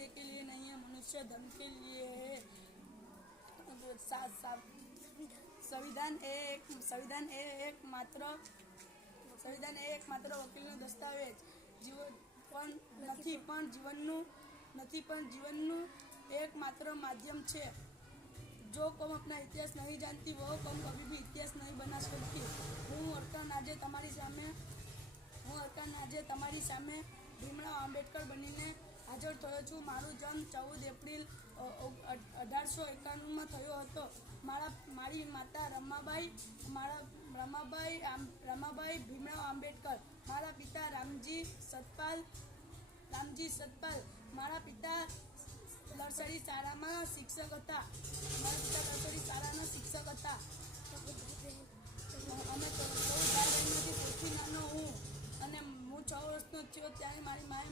मनुष्य के लिए नहीं है, मनुष्य धर्म के लिए है। संविधान એ એકમાત્ર વકીલનો દસ્તાવેજ જીવનનું एकमात्र माध्यम है। जो कौम अपना इतिहास नहीं जानती वो कौम कभी भी इतिहास नहीं बना सकती। हूँ अरकान આજે તમારી સામે ભીમરાવ આંબેડકર બનીને હાજર થયો છું। મારો જન્મ 14 એપ્રિલ 1891 થયો હતો। મારી માતા રમાબાઈ ભીમરાવ આંબેડકર, મારા પિતા રામજી સતપાલ। મારા પિતા નર્સરી શાળાના શિક્ષક હતા। અને 14 ભાઈ બહેનમાંથી સૌથી નાનો હું, અને હું 6 વર્ષનો થયો ત્યારે મારી માએ